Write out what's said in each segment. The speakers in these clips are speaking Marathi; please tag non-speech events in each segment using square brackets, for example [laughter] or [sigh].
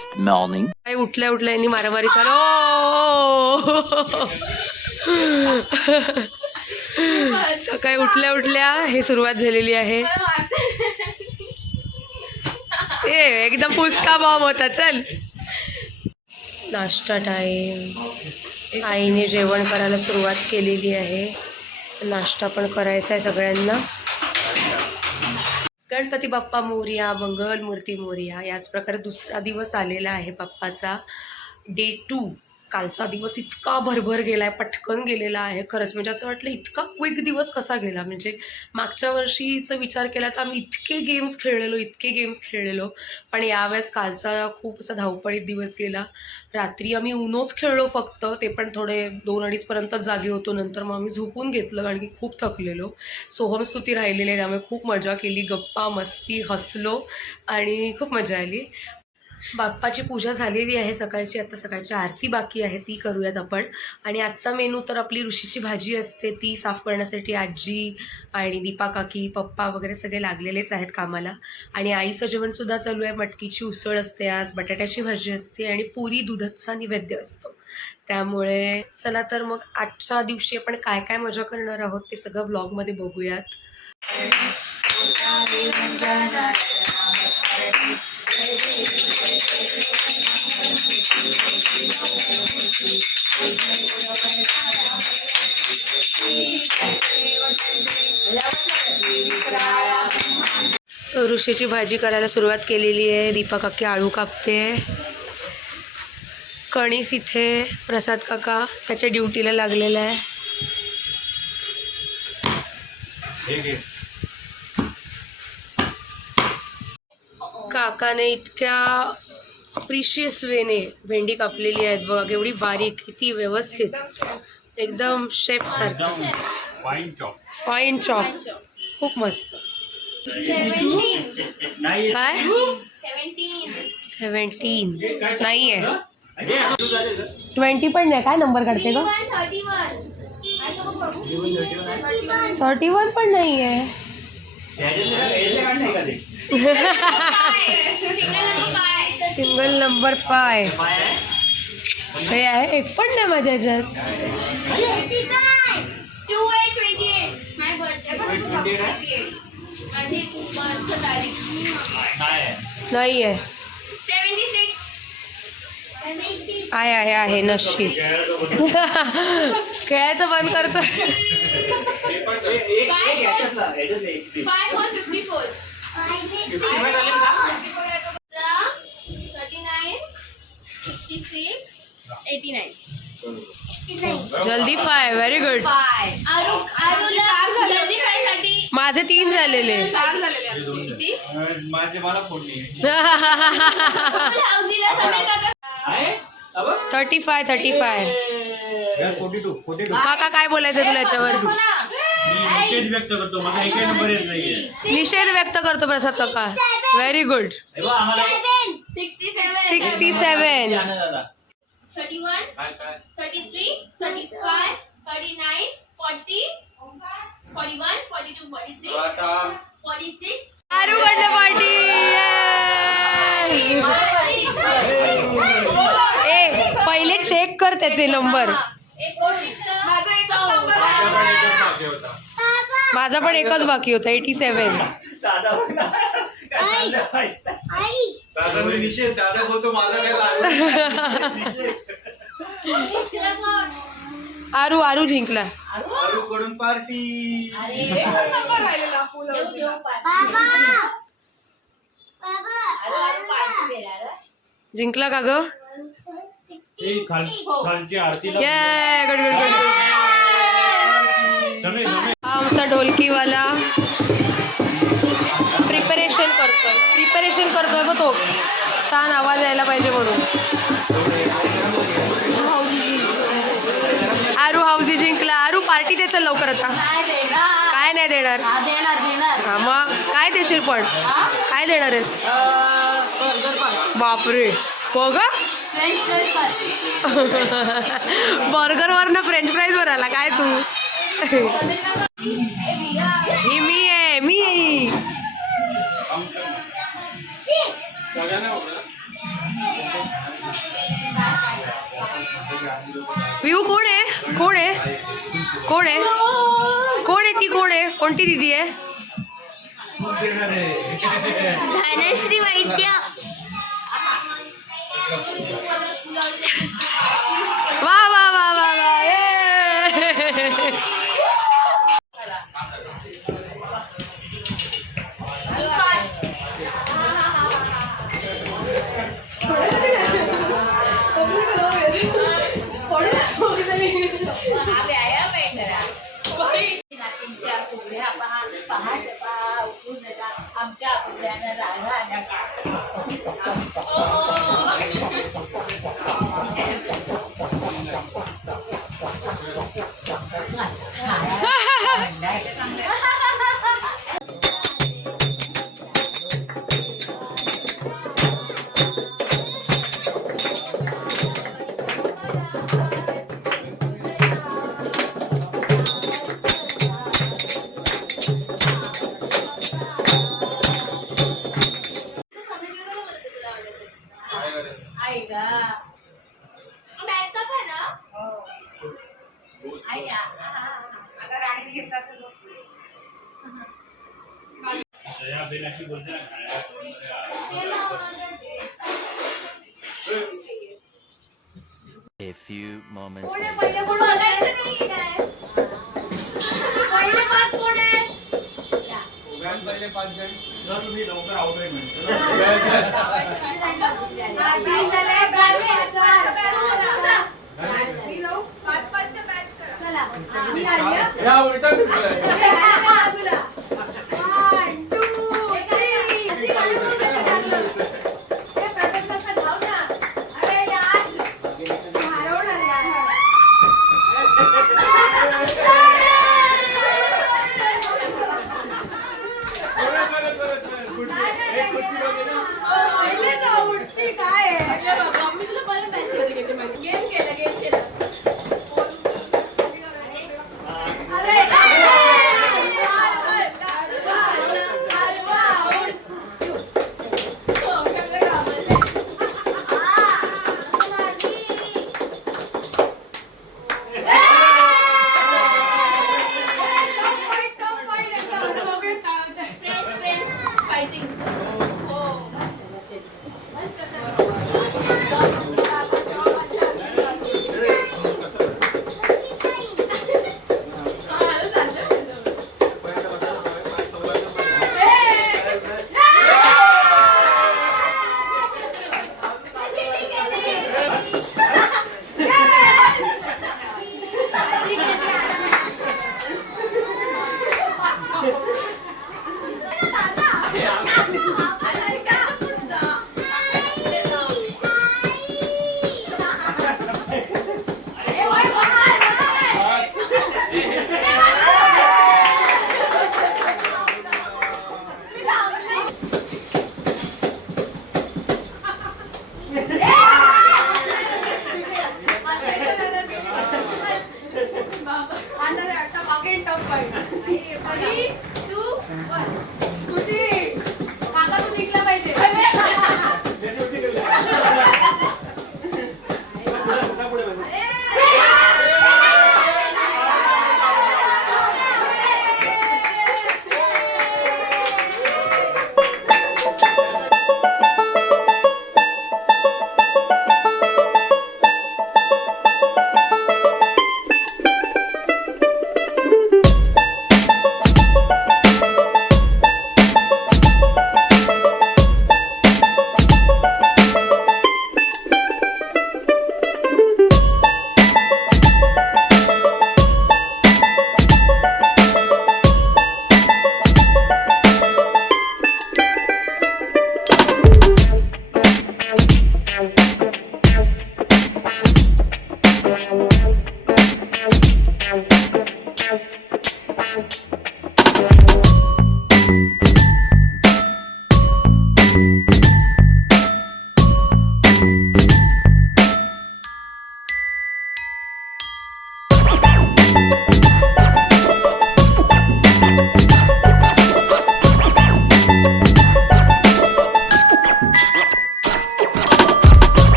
नेक्स्ट मॉर्निंग काय उठल्या उठल्या यांनी मारामारी चालू. सकाळी उठल्या उठल्या हे सुरुवात झालेली आहे. ए एकदम पुसका बॉम्ब होता चल. नाश्ता टाईम आईने जेवण करायला सुरुवात केलेली आहे. नाश्ता पण करायचा आहे सगळ्यांना. गणपती बाप्पा मोर्या मंगल मूर्ती मोर्या याच प्रकारे दुसरा दिवस आलेला आहे बाप्पाचा. डे टू कालचा दिवस इतका भरभर गेला आहे पटकन गेलेला आहे. खरंच म्हणजे असं वाटलं इतका क्विक दिवस कसा गेला? म्हणजे मागच्या वर्षीचा विचार केला तर आम्ही इतके गेम्स खेळलेलो इतके गेम्स खेळलेलो. पण यावेळेस कालचा खूप असा धावपळीत दिवस गेला. रात्री आम्ही उनोच खेळलो फक्त. ते पण थोडे दोन अडीचपर्यंतच जागे होतो. नंतर मग आम्ही झोपून घेतलं कारण की खूप थकलेलो. सोहमस्तुती राहिलेली आहे. त्यामुळे खूप मजा केली. गप्पा मस्ती हसलो आणि खूप मजा आली. बाप्पाची पूजा झालेली आहे सकाळची आता सकाळची आरती बाकी आहे ती करूयात आपण. आणि आजचा मेनू तर आपली ऋषीची भाजी असते ती साफ करण्यासाठी आजी आणि दीपा काकी पप्पा वगैरे सगळे लागलेलेच आहेत कामाला. आणि आईचं जेवणसुद्धा चालू आहे मटकीची उसळ असते आज बटाट्याची भाजी असते आणि पुरी दुधाचा नैवेद्य असतो. त्यामुळे चला तर मग आजच्या दिवशी आपण काय काय मजा करणार आहोत ते सगळं ब्लॉगमध्ये बघूयात. ऋषीची भाजी करायला सुरुवात केलेली आहे. दीपा काकी आळू कापते. कणीस इथे प्रसाद काका त्याच्या ड्युटीला लागलेला आहे. काकाने इतक्या प्रिशियस वेने भेंडी कापलेली आहेत बघा केवढी बारीक किती व्यवस्थित. एकदम शेफ सारखं. फाईन चॉप खूप मस्त. काय? सेवन्टीन नाही आहे. ट्वेंटी पण नाही काय नंबर काढते का थर्टी वन पण नाही आहे. Single number five. हे आहे एक पण नाही माझ्या ह्याच्यात नाही आहे आहे आहे आहे नशीब. खेळायचं बंद करतो जल्दी फाय व्हेरी गुड माझे तीन झालेले. माझे मला फोडली thirty five thirty five. Forty two forty two काका काय बोलायचं तुला याच्यावर? निषेध व्यक्त करतो. प्रसाद कका very good sixty seven thirty one thirty three thirty five thirty nine forty forty one forty two forty three forty six पहिले चेक कर त्याचे नंबर माझा पण एकच बाकी होता. एटी सेवन दादा मी निषेध दादा बोलतो माझा काय लागला आरू आरू जिंकला. कडून पार्टी. जिंकला का ग? खालची आरतीला ये good good good Sameer, Sameer. हा आमचा ढोलकीवाला प्रिपरेशन करतोय. प्रिपरेशन करतोय बघ तो. छान आवाज यायला पाहिजे म्हणून. आरू हाऊजी जिंकला. आरू पार्टी द्यायचं लवकर आता. काय नाही देणार. हा मग काय देशील पण? काय देणार आहेस? बापरे. हो ग बर्गर वर फ्रेंच फ्राईज वर आला काय तू? ही मी आहे मी व्यू कोण आहे? कोण आहे? कोण आहे? कोण आहे ती कोण आहे? कोणती दिदी आहे? धनश्री वैद्य. 我都没听我这寺庙这个 अशी बोलते A few moments. पहिले पाच जण. जर तुम्ही लवकर आउट आहे म्हणजे या उलटा सुटला [laughs] Gracias.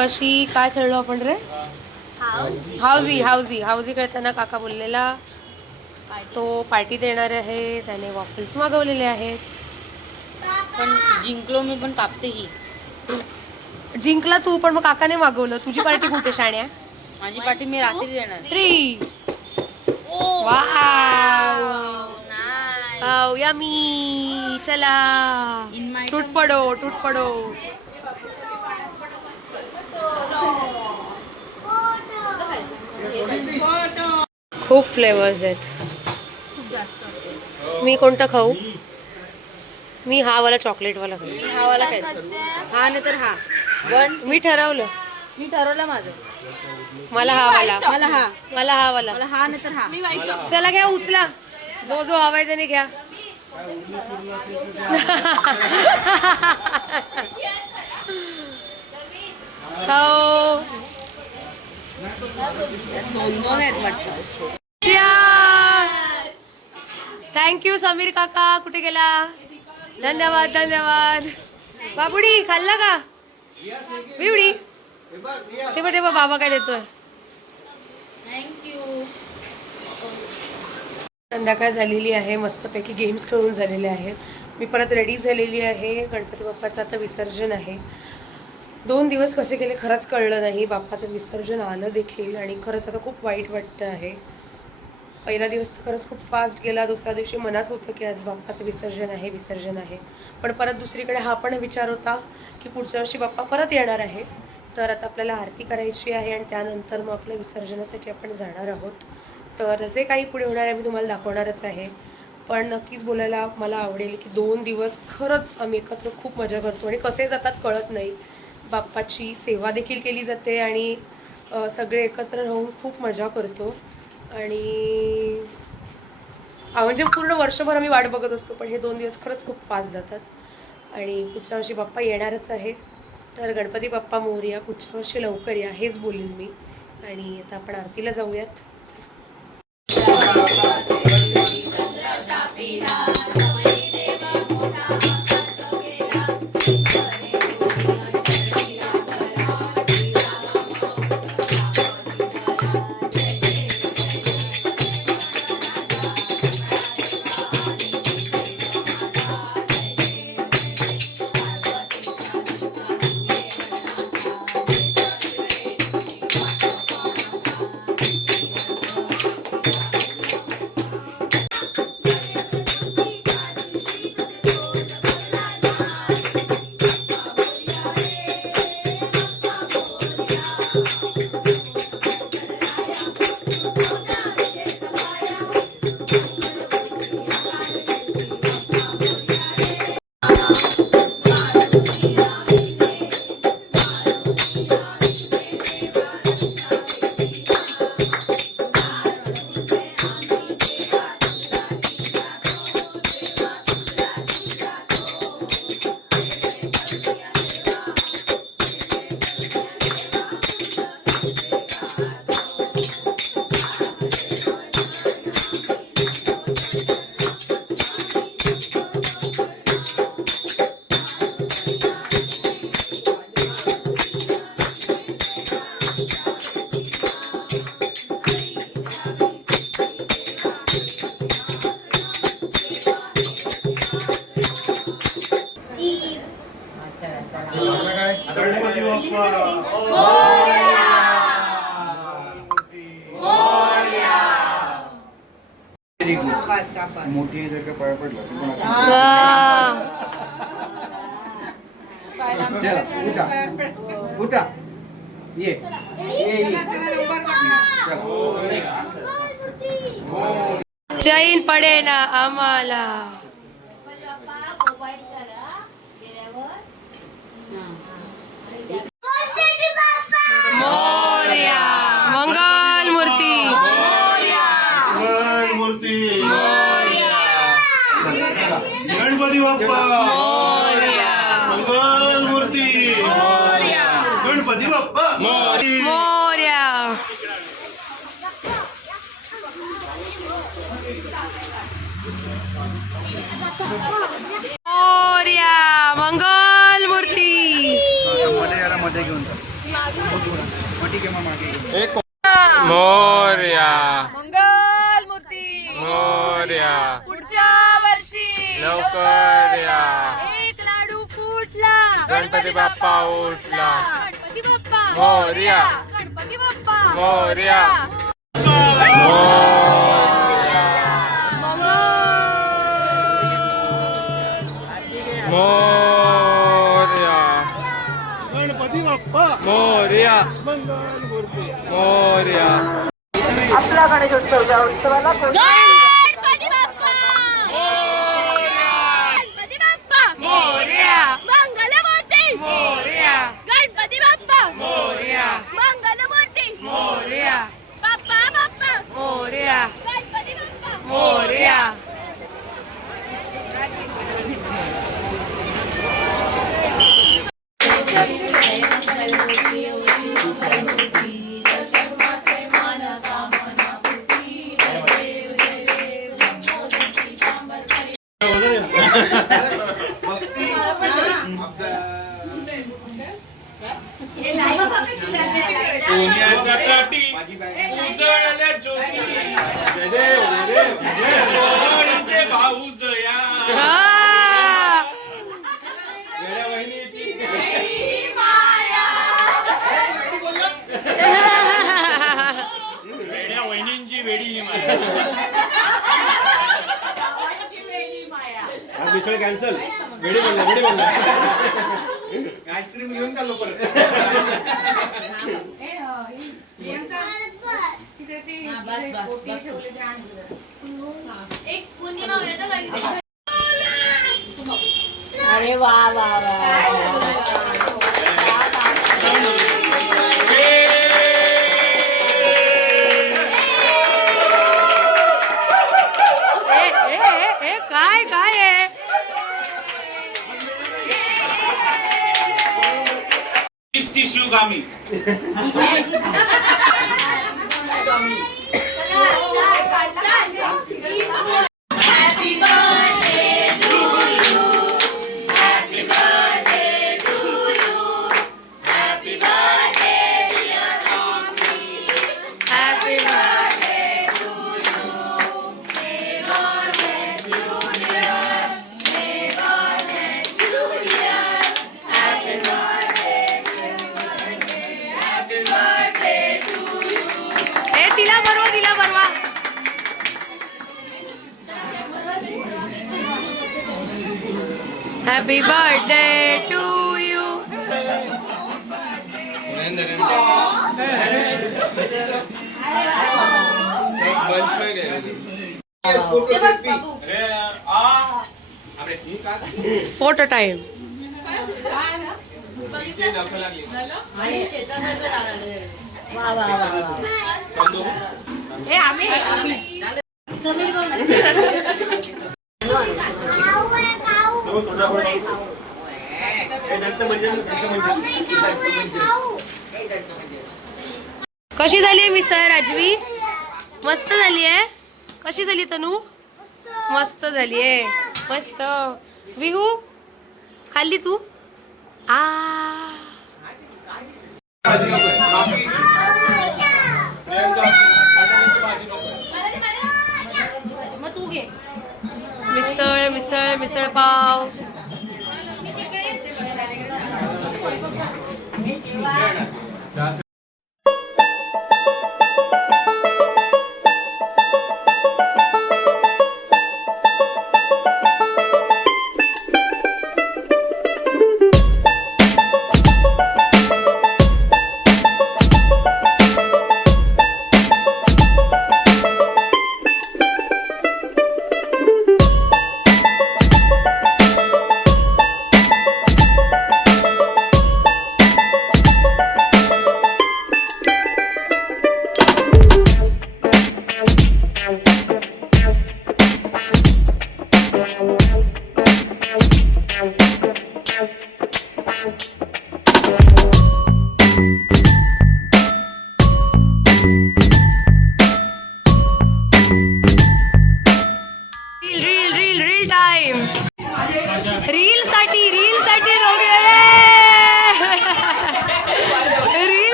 मगाशी काय खेळलो आपण रे? हाऊजी हाऊजी हाऊजी खेळताना काका बोललेला तो पार्टी देणार आहे त्याने वॉफल्स मागवलेले आहेत. पण जिंकलो मी पण कापते ही. जिंकला तू पण मग काकाने मागवलं. तुझी पार्टी कुठे शाण्या? माझी पाठी मी रात्री देणार. थ्री वाव यमी चला. टूट पडो टूट पडो. खूप फ्लेवर्स आहेत. मी कोणता खाऊ? मी हा वाला चॉकलेट वाला खाऊ. हा वाला काय हा नाही तर हा. वन मी ठरवलं. मी ठरवलं माझं. मला हा वाला. मला हा मला हा वाला. मला हा नाही तर हा. चला घ्या उचला. जो जो हवाय त्याने घ्या. [laughs] [laughs] हो. दोन दोन आहेत वाटतं थँक्यू समीर काका. कुठे गेला? धन्यवाद धन्यवाद. बाबुडी खाल्ला का? बिवडी. ते बघ ते बघ बाबा काय देतोय? थँक्यू संध्याकाळ झालेली आहे. मस्तपैकी गेम्स खेळून झालेले आहेत. मी परत रेडी झालेली आहे. गणपती बाप्पाचं आता विसर्जन आहे. दोन दिवस कसे गेले खरंच कळलं नाही. बाप्पाचं विसर्जन आलं देखील आणि खरंच आता खूप वाईट वाटतं आहे. पहिला दिवस तर खरंच खूप फास्ट गेला. दुसऱ्या दिवशी मनात होतं की आज बाप्पाचं विसर्जन आहे विसर्जन आहे. पण परत दुसरीकडे हा पण विचार होता की पुढच्या वर्षी बाप्पा परत येणार आहे. तर आता आपल्याला आरती करायची आहे आणि त्यानंतर मग आपल्या विसर्जनासाठी आपण जाणार आहोत. तर जे काही पुढे होणार आहे मी तुम्हाला दाखवणारच आहे. पण नक्कीच बोलायला मला आवडेल की दोन दिवस खरंच आम्ही एकत्र खूप मजा करतो आणि कसे जातात कळत नाही. बाप्पाची सेवा देखील केली जाते आणि सगळे एकत्र राहून खूप मजा करतो. आणि म्हणजे पूर्ण वर्षभर आम्ही वाट बघत असतो पण हे दोन दिवस खरंच खूप फास्ट जातात. आणि पुढच्या वर्षी बाप्पा येणारच आहे तर गणपती बाप्पा मोरया पुढच्या वर्षी लवकर या हेच बोलेन मी. आणि आता आपण आरतीला जाऊयात. चलो उठा उठा ये ये चैन पड़े ना आम्हाला करूया. एक लाडू फुटला. गणपती बाप्पा उठला. गणपती बाप्पा. मोर्या. गणपती बाप्पा. मोर्या. आपला गणेशोत्सव या उत्सवाला これ。你太害，厉害。happy birthday to you photo time आम्ही कशी झाली आहे मिसळ राजवी? मस्त झाली आहे? कशी झाली तनू? मस्त झाली आहे. मस्त. विहू खाल्ली तू? आ. मिसळ मिसळ मिसळ पाव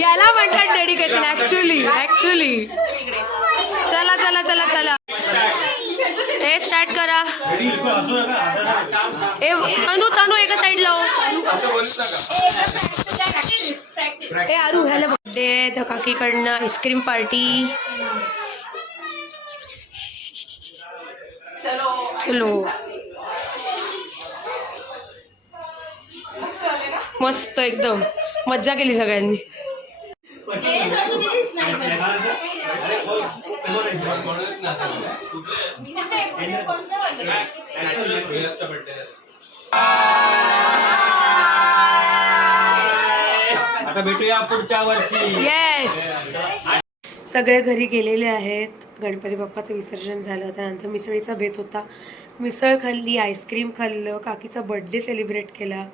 याला म्हणतात डेडिकेशन ऍक्च्युली ऍक्च्युली चला चला चला चला. हे स्टार्ट करा. ए तनू तनू एका साईडला हो. ए आरू ह्याला बर्थडे तर काकीकडनं आईस्क्रीम पार्टी चलो. मस्त एकदम. मज्जा केली सगळ्यांनी. आता भेटूया पुढच्या वर्षी येस सगळे घरी गेलेले आहेत. गणपती बाप्पाचं विसर्जन झालं. त्यानंतर मिसळीचा बेत होता. मिसळ खाल्ली आईस्क्रीम खाल्लं काकीचा बड्डे सेलिब्रेट केला.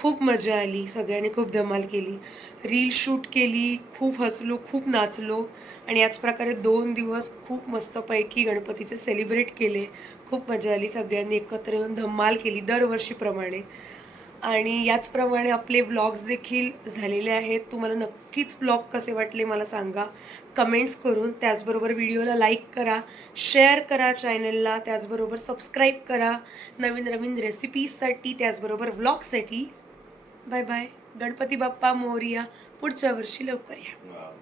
खूप मजा आली सगळ्यांनी खूप धमाल केली. रील शूट केली खूप हसलो खूप नाचलो आणि याच प्रकारे दोन दिवस खूप मस्तपैकी गणपतीचे सेलिब्रेट केले. खूप मजा आली सगळ्यांनी एकत्र येऊन धमाल केली दरवर्षीप्रमाणे. आणि याचप्रमाणे आपले व्लॉग्स देखील झालेले आहेत. तुम्हाला नक्कीच ब्लॉग कसे वाटले मला सांगा. कमेंट्स करून त्याचबरोबर व्हिडिओला लाईक करा शेअर करा चॅनलला त्याचबरोबर सबस्क्राईब करा. नवीन नवीन रेसिपीजसाठी त्याचबरोबर व्लॉगसाठी बाय बाय. गणपती बाप्पा मोरिया पुढच्या वर्षी लवकर या.